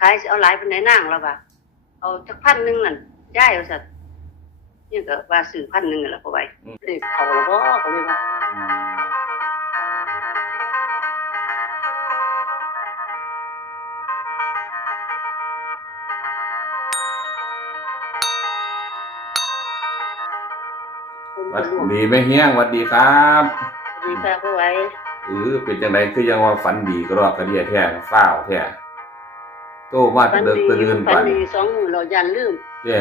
ขายสิเอาหลายปานใดนางแล้วว่าเอาจัก1,000นั่นยายว่าซั่นนี่ก็ว่าซื้อ1,000นั่นล่ะพ่อไว้เลขเข้าแล้วบ่ก็เลยว่าหวัดดีแม่เฮียงหวัดดีครับ สวัสดีค่ะพ่อไว้ เป็นจังไดคือยังว่าฝันดีก็รอกกระเดียแท้ฟ้าวแท้โตมาตะเลิกตะลืน ฝั ปั น น ดี2มื้อเรายันลืม เด้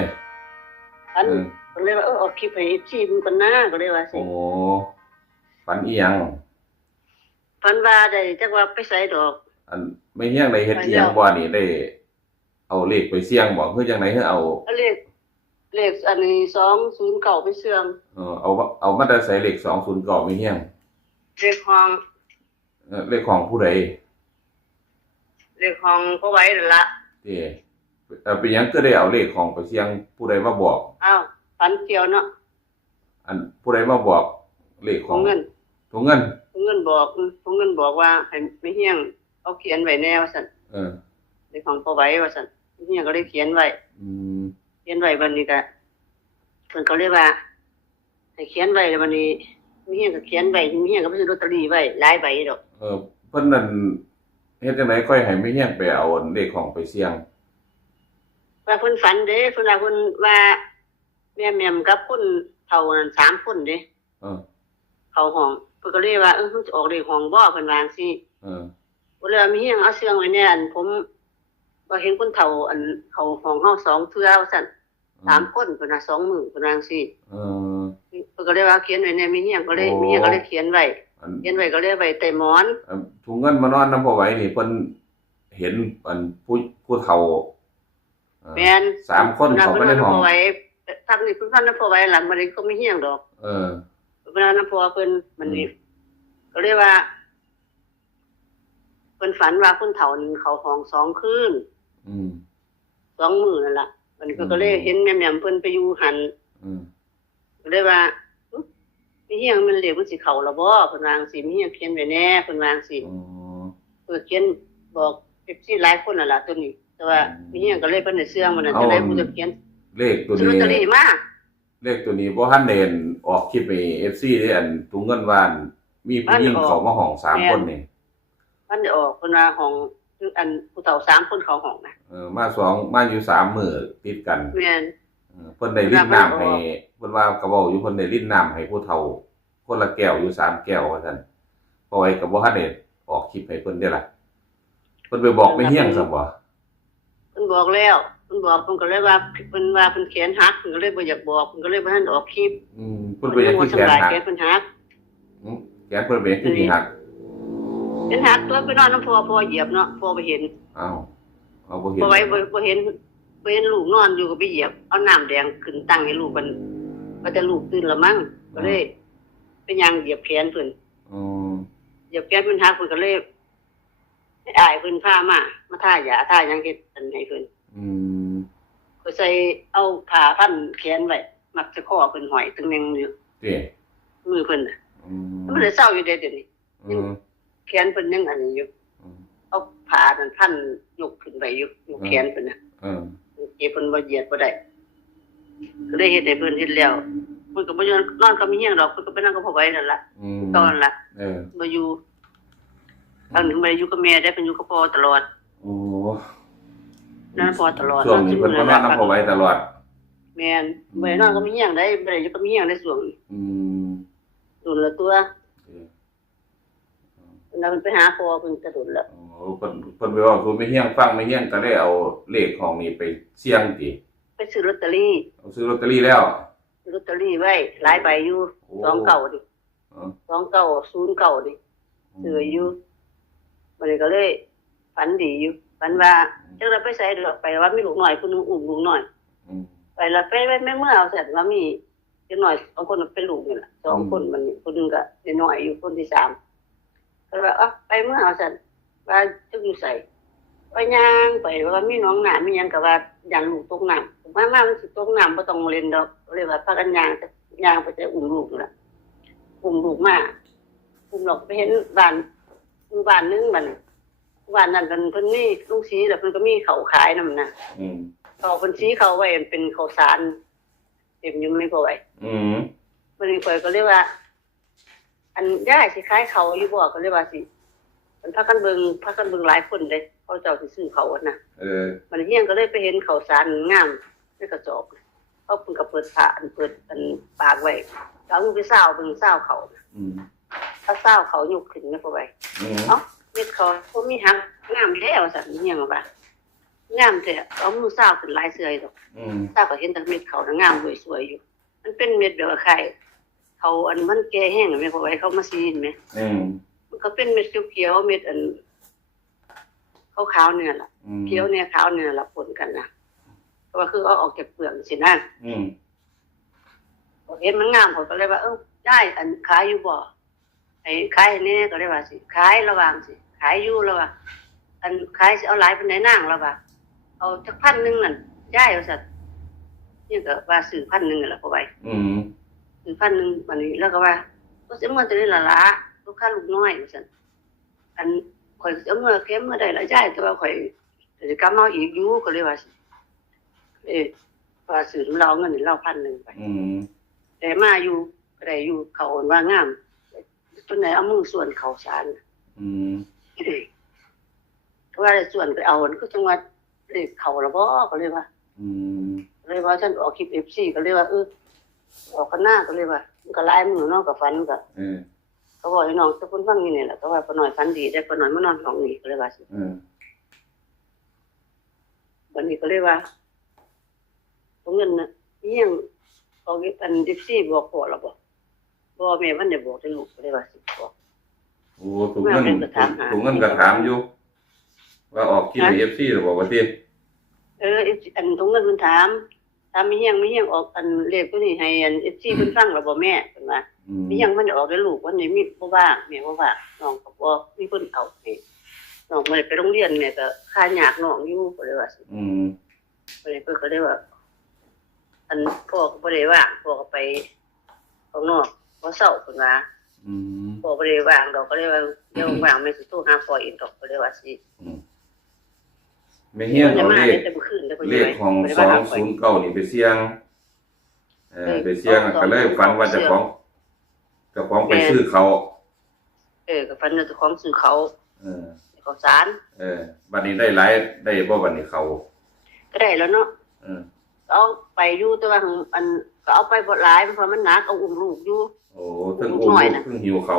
ฝันก็เลยว่าเอาคลิปให้ FC มึงก่อนนะก็เลยว่าสิ โอ้ฝันอีหยัง ฝันว่าได้จักว่าไปไสดอก อันแม่เฮียงได้เฮ็ดอีหยังบ่นี่ได้เอาเลขไปเสี่ยงบ่คือจังได๋คือเอา เลขอันนี้209ไปเสื่อม เอามาแต่ใส่เลข209แม่เฮียง เลขห้อง เลขของผู้ใด เลขห้องพ่อไว้นั่นล่ะ เด้เป็นหยังคือได้เอาเลขของไปเสี่ยงผู้ใดมาบอก อ้าวฝันเกี่ยวเนาะ อันผู้ใดมาบอกเลขของถุงเงิน ถุงเงินบอกว่าให้ไม่เฮียงเอาเขียนไว้แน่ว่าซั่นเลขของพ่อไว้ว่าซั่นไม่เฮียงก็เลยเขียนไว้เขียนไว้บัดนี้ก็เพิ่นก็เลยว่าให้เขียนไว้แล้วบัดนี้ไม่เฮียงก็เขียนไว้ไม่เฮียงก็ไปซื้อลอตเตอรี่ไว้หลายใบดอก เพิ่นนั่นเฮ็ดจังได๋ค่อยให้แม่เฮียงไปเอาเลขของไปเสี่ยง ว่าเพิ่นฝันเด้เพิ่นว่าแม่แม่มกับคนเฒ่านั่น3คนเด้เข้าห้องเพิ่นก็เลยว่ามันจะออกเลขห้องบ่เพิ่นว่าจังซี่บ่เลยว่ามีเฮียงเอาเสื่องไว้แน่อันผมบ่เห็นคนเฒ่าอันเข้าห้องเฮา2เทื่อว่าซั่น3คนเพิ่นว่า2มื้อเพิ่นว่าจังซี่เพิ่นก็เลยว่าเขียนไว้แน่มีเฮียงก็เลยมีเฮียงก็เลยเขียนไว้ก็เลยไว้ใต้หมอนถุงเงินมานอนนำพ่อไว้นี่เพิ่นเห็นอันผู้เฒ่าแม่น3คนเข้าไปในห้องทำนี่เพิ่นพันนำพ่อไว้หลังบ่ได้ก็มีเฮียงดอกเวลานำพ่อเพิ่นมันนี่ก็เลยว่าเพิ่นฝันว่าคนเฒ่านี่เข้าห้อง2คืน2มื้อนั่นล่ะมันก็เลยเห็นแม่มเพิ่นไปอยู่หั่นก็เลยว่ามีเฮียงมันเรียกมันสิเข้าแล้วบ่เพิ่นว่าจังซี่มีเฮียงเขียนไว้แน่เพิ่นว่าจังซี่เพิ่นเขียนบอกFCหลายคนนั่นล่ะตัวนี้แต่ว่ามีเฮียงก็เลยเพิ่นได้เสื่องมันนั่นจะได้ผู้จะเขียนเลขตัวนี้ลอตเตอรี่มาเลขตัวนี้บ่ทันได้ออกคลิปให้ FC ได้อันถุงเงินว่านมีผู้หญิงเข้ามาห้อง3คนนี่มันได้ออกเพิ่นว่าห้องอันผู้เฒ่า3คนเข้าห้องนะมาอยู่3มื้อติดกันแม่นเพิ่นได้รินน้ำให้เพิ่นว่าก็เว้าอยู่เพิ่นได้รินน้ำให้ผู้เฒ่าคนละแก้วอยู่3แก้วว่าซั่นพอไอ้ก็บ่ทันได้ออกคลิปให้เพิ่นได้ล่ะเพิ่นไปบอกไม่เฮียงซะบ่เพิ่นบอกแล้วเพิ่นบอกเพิ่นก็เลยว่าเพิ่นเขียนหักเพิ่นก็เลยบ่อยากบอกเพิ่นก็เลยบ่ทันออกคลิปเพิ่นไปอยากที่แขนหักเพิ่นหักแขนเพิ่นเป็นที่หักเป็นหักตัวไปนอนนำพ่อเหยียบเนาะพ่อบ่เห็นเอาบ่เห็นบ่ไว้บ่เห็นลูกนอนอยู่ก็ไปเหยียบเอาน้ำแดงขึ้นตั้งให้ลูกมันว่าแต่ลูกตื่นแล้วมั้งก็เลยไปย่างเหยียบแขนเพิ่นเหยียบแขนเพิ่นหักเพิ่นก็เลยอ้ายเพิ่นพามาท่ายาท่าหยังเฮ็ดอันให้เพิ่นก็ใส่เอาผ้าพันแขนไว้มักจะคอเพิ่นห้อยตึงแนงอยู่มือเพิ่นน่ะมันได้เศร้าอยู่เดี๋ยวนี้แขนเพิ่นยังอันนี้อยู่เอาผ้านั้นพันยกขึ้นไปอยู่แขนเพิ่นน่ะเก็บเพิ่นบ่เหยียดบ่ได้ก็ได้เฮ็ดให้เพิ่นเฮ็ดแล้วเพิ่นก็บ่นอนกับมีเฮียงดอกเพิ่นก็ไปนั่งกับพ่อไว้นั่นล่ะตอนล่ะบ่อยู่ทางนึงบ่ได้อยู่กับแม่ได้เพิ่นอยู่กับพ่อตลอดนั่นพ่อตลอดช่วงนี้เพิ่นก็นอนนำพ่อไว้ตลอดแม่นบ่ได้นอนกับมีเฮียงได้บ่ได้อยู่กับมีเฮียงได้ช่วงดุลละตัวเพิ่นไปหาพ่อเพิ่นจะดุลละเพิ่นไปเว้าสู่แม่เฮียงฟังแม่เฮียงก็ได้เอาเลขของนี่ไปเสี่ยงติไปซื้อลอตเตอรี่ซื้อลอตเตอรี่แล้วซื้อลอตเตอรี่ไว้หลายใบอยู่29ดิ2909ดิซื้ออยู่บัดนี้ก็เลยฝันดีอยู่ฝันว่าจักได้ไปไสดอกไปว่ามีลูกน้อยผู้นึงอุ้มลูกน้อยไปแล้วไปแม่เมื่อเอาเสร็จว่ามีเด็กน้อย2คนเป็นลูกนี่ล่ะ2คนมันคนนึงก็น้อยอยู่คนที่3ก็ว่าไปเมื่อเอาเสร็จว่าจักอยู่ไสไปย่างไปว่ามีน้องน้ำมีหยังก็ว่ายันลูกตกน้ำมามันสิตกน้ำบ่ต้องเล่นดอกเลยว่าพากันย่างไปแต่อุ้มลูกนั่นล่ะอุ้มลูกมาอุ้มหลอกไปเห็นบ้านนึงบัด วันนั้นเพิ่นมีลุงสีแล้วเพิ่นก็มีเขาขายนำนะ อืม เขาเพิ่นสีเขาไว้เป็นข้าวสารเต็มอยู่ไม่พอไว้ อืม มันนี่ข่อยก็เรียกว่า อันย่ายสิขายเขาอยู่บ่ก็เรียกว่าสิมันพากันเบิ่งหลายคนเด้เขาเจ้าสิซื้อเขาอะนะ มันเฮียงก็เลยไปเห็นข้าวสารงามในกระจกเขาเพิ่นก็เปิดผ้าเปิดปากไว้แล้วมึงไปเบิ่งเขา อืม ถ้าเขายกขึ้นไม่พอไว้ อืม เอ้าเม็ดเขาบ่มีหักงามแท้ว่าซั่นเฮียงว่า งามแท้เอามือขึ้นหลายเสื้ออยู่ดอก อืม ก็เห็นแต่เม็ดเขาน่ะงามสวยๆอยู่ มันเป็นเม็ดแบบว่าไข่เขาอันมันแก่แห้งแม่พอไว้เขามาซีนแม่ อืม มันก็เป็นเม็ดเขียวๆเม็ดอันขาวๆเนี่ยล่ะ อืม เขียวเนี่ยขาวเนี่ยล่ะปนกันนะเพราะว่าคือเอาออกจากเปลือกสินะ อืม เห็นมันงามผมก็เลยว่าได้อันขายอยู่บ่ไอ้ขายนี่ก็เลยว่าสิขายระหว่างสิขายอยู่แล้วว่าอันขายสิเอาหลายปานใดนางแล้วว่าเอาจัก1,000นั่นย้ายว่าซั่นนี่ก็ว่าซื้อ1,000นั่นล่ะพอไว้ อืม ซื้อ1,000บัดนี้แล้วก็ว่าบ่สิมันจะได้ละลูกค้าลูกน้อยว่าซั่นอันข่อยสิเอาเมื่อเข็มเมื่อใดละย้ายแต่ว่าข่อยสิกลับมาเอาอีกอยู่ก็เลยว่าสิว่าซื้อเราเงินเรา1,000ไป อืม แต่มาอยู่ก็ได้อยู่เขาอ่อนว่างามตัวไหนเอามือส่วนเขาสาร อืม ว่าได้ส่วนไปเอาก็จังหวัดเลขเขาละบ่ก็เลยว่า อืม เลยว่าฉันออกคลิป FC ก็เลยว่าออกกันหน้าก็เลยว่ามันก็หลายมื้อเนาะก็ฝันก็ เออ ก็บอกให้น้องทุกคนฟังอยู่นี่แหละก็ว่าป้าน้อยฝันดีได้ป้าน้อยมานอนห้องนี้ก็เลยว่าสิ เออ วันนี้ก็เลยว่าตรงนั้นน่ะเฮียงเอาอัน FC บอกพ่อละบ่แม่มันได้บอกได้ลูกก็เลยว่าสิบอก โอ้ถุงเงินก็ถามอยู่ ว่าออกคลิปใน FC หรือบอกว่าติ อันตรงนั้นมันถามมีเฮียงออกอันเลขตัวนี้ให้อัน FC เพิ่นฟังแล้วบ่แม่เพิ่นว่า อืม มีเฮียงมันได้ออกได้ลูกวันนี้มีบ่ว่างแม่บ่ว่างน้องก็บ่มีเพิ่นเอาให้น้องบ่ได้ไปโรงเรียนแม่ก็ค่ายากน้องอยู่ก็เลยว่าสิ อืม เพิ่นก็เลยว่า อันพ่อก็บ่ได้ว่างพ่อก็ไปข้างนอกบ่เช้าเพิ่นว่า อืม พ่อบ่ได้ว่างดอกก็เลยว่าเดี๋ยวว่างแม่สิโทรหาพ่ออีกดอกก็เลยว่าสิ อืมไม่เฮี้ยงเอาเลข แต่เมื่อคืนได้เพิ่น เลขของ209นี่ไปเสี่ยงไปเสี่ยงก็เลยฝันว่าเจ้าของไปซื้อเขา ก็ฝันว่าเจ้าของซื้อเขา เออ ข้าวสาร บัดนี้ได้หลายได้บ่บัดนี้เขา ก็ได้แล้วเนาะ เออ เอาไปอยู่แต่ว่าอันก็เอาไปบ่หลายเพราะมันหนักเอาอุ้มลูกอยู่ โอ้เทั้งอุ้มลูกเทั้งหิวเขา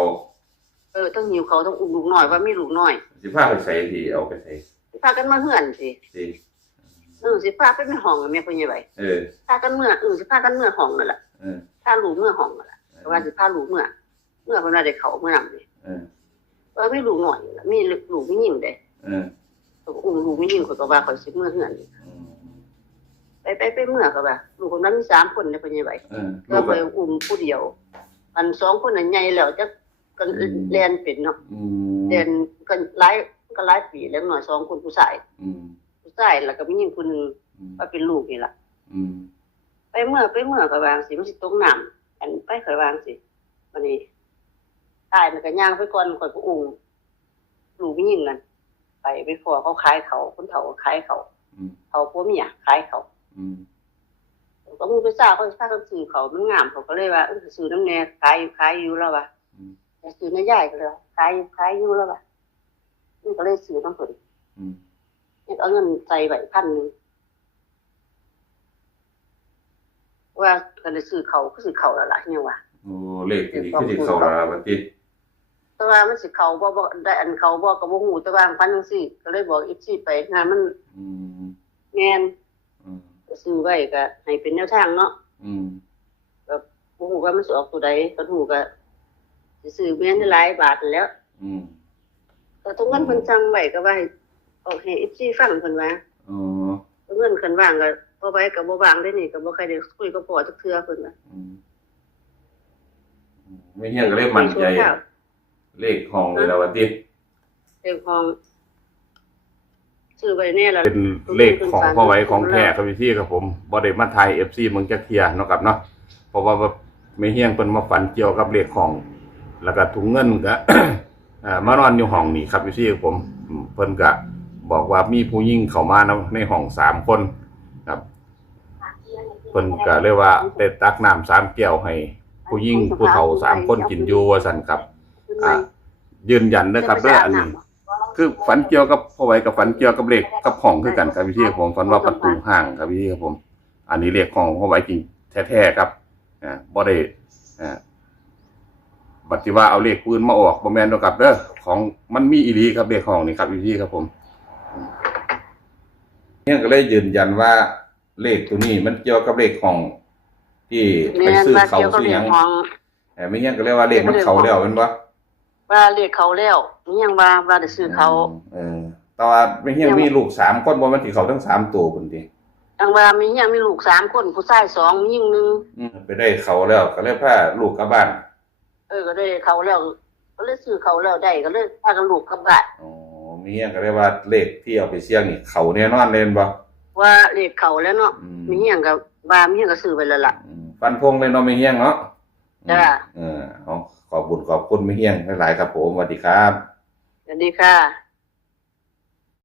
ต้องหิวเขาต้องอุ้มลูกน้อยว่ามีลูกน้อย สิพาไปใส่ที่เอาไปใส่ สิพากันมาเฮือนสิ สิ สิพาไปห้องแม่พ่อใหญ่ไว้ เออ พากันเมื่อสิพากันเมื่อห้องนั่นแหละ เออ พาลูกเมื่อห้องนั่นแหละแต่ว่าสิพาลูกเมื่อเพิ่นว่าได้เขาเมื่อนำนี่ เออ ว่ามีลูกน้อยนั่นล่ะมีลูกมีหญิงเด้ เออ ก็อุ้มลูกมีหญิงก็ว่าเขาสิเมื่อเฮือนนี่ อืม ไปเมื่อก็ว่าลูกคนนั้นมี3คนเด้พ่อใหญ่ไว้ เออลู ก็ ก ไปอุ้มผู้เดียวอัน2คนน่ะใหญ่แล้วจักก็เรียนเป็นเนาะ อืม เรียนก็หลายปีแล้วหน่อย2คนผู้ชาย อืม ผู้ชายแล้วก็มีหญิงคนนึง อืม ว่าเป็นลูกนี่ล่ะ อืม ไปเมื่อก็วางสิมันสิตกน้ำอันไปค่อยวางสิวันนี้ตายมันก็ย่างไปก่อนข่อยผู้อุ้มลูกมีหญิงนั่นไปพอเขาขายเขาคนเฒ่าขายเขา อืม เขาผัวเมียขายเขา อืม ก็มึงไปทราบเขาพากันซื้อเขามันงามเขาก็เลยว่าซื้อน้ำแน่ขายอยู่แล้วว่ะ อืม แต่ซื้อในยายก็เลยขายอยู่แล้วว่ะมันก็เลยซื้อน้ำเพิ่น อืม นี่เอาเงินใส่ไว้1,000ว่าก็เลยซื้อเขาก็ซื้อเขาแล้วล่ะเนี่ยว่า โอ้เลขที่นี่คือสิเข้าแล้วบัดนี้ แต่ว่ามันสิเขาบ่ได้อันเขาบ่ก็บ่ฮู้แต่ว่าพันจังซี่ก็เลยบอกอีกสิไปงานมัน อืม แม่น อืม ก็ซื้อไว้ก็ให้เป็นแนวทางเนาะ อืม ก็บ่ฮู้ว่ามันสิออกตัวใดก็ฮู้ก็สิซื้อแม่นได้หลายบาทนั่นแหล้ว อืม ก็ตรงนั้นเพิ่นสั่งไว้ก็ว่าให้ออกให้ FC ฟังเพิ่นว่า อ๋อ เงินคันว่างก็บ่ไว้ก็บ่ว่างได้นี่ก็บ่ค่อยได้คุยกับพ่อจักเทื่อเพิ่นว่า อืมไม่เฮี้ยงก็เลยมั่นใจ เลขห้องนี่แล้วว่าติ เรื่องของซื้อไว้แน่แล้ว เป็นเลขของพ่อไว้ของแท้ครับพี่ครับผมบ่ได้มาถ่าย FC เมืองจักเที่ยเนาะครับเนาะเพราะว่าไม่เฮี้ยงเพิ่นมาฝันเกี่ยวกับเลขของ แล้วก็ถุงเงินก็ มานอนอยู่ห้องนี้ครับพี่ผมเพิ่นก็บอกว่ามีผู้หญิงเข้ามาในห้อง3 คนครับเพิ่นก็เลยว่าได้ตักน้ำ3 แก้วให้ผู้หญิงผู้เฒ่า3 คนกินอยู่ว่าซั่นครับยืนยันนะครับเด้ออันนี้คือฝันเกี่ยวกับพ่อไว้กับฝันเกี่ยวกับเลขกับห้องคือกันครับพี่ผมฝันว่าประตูห้างครับพี่ครับผมอันนี้เลขของพ่อไว้จริงแท้ๆครับบ่ได้บัดที่ว่าเอาเลขปืนมาออกบ่แม่นดอกครับเด้อของมันมีอีหลีครับเลขห้องนี่ครับพี่ครับผมเนี่ยก็เลยยืนยันว่าเลขตัวนี้มันเกี่ยวกับเลขห้องที่ไปซื้อเขาซื้อหยังไม่งั้นก็เรียกว่าเลขมันเข้าแล้วแม่นบ่ว่าเลขเขาแล้วมีหยังว่าได้ซื้อเขาแต่ว่าไม่เฮียงมีลูก3 คนบ่มันสิเข้าทั้ง3 ตัวพุ่นติอังว่ามีหยังมีลูก3 คนผู้ชาย2ผู้หญิง1ไปได้เขาแล้วก็เลยพาลูกกลับบ้านก็ได้เขาแล้วก็เลยซื้อเขาแล้วได้ก็เลยพากันลูกกลับบ้านมีเฮียงก็เรียกว่าเลขที่เอาไปเสี่ยงนี่เข้าแน่นอนเลยบ่ว่าเลขเขาแล้วเนาะมีเฮียงก็ว่ามีเฮียงก็ซื้อไปแล้วล่ะฟันธงเลยเนาะมีเฮียงเนาะจ้าขอบคุณมีเฮียงหลายๆครับผมสวัสดีครับสวัสดีค่ะ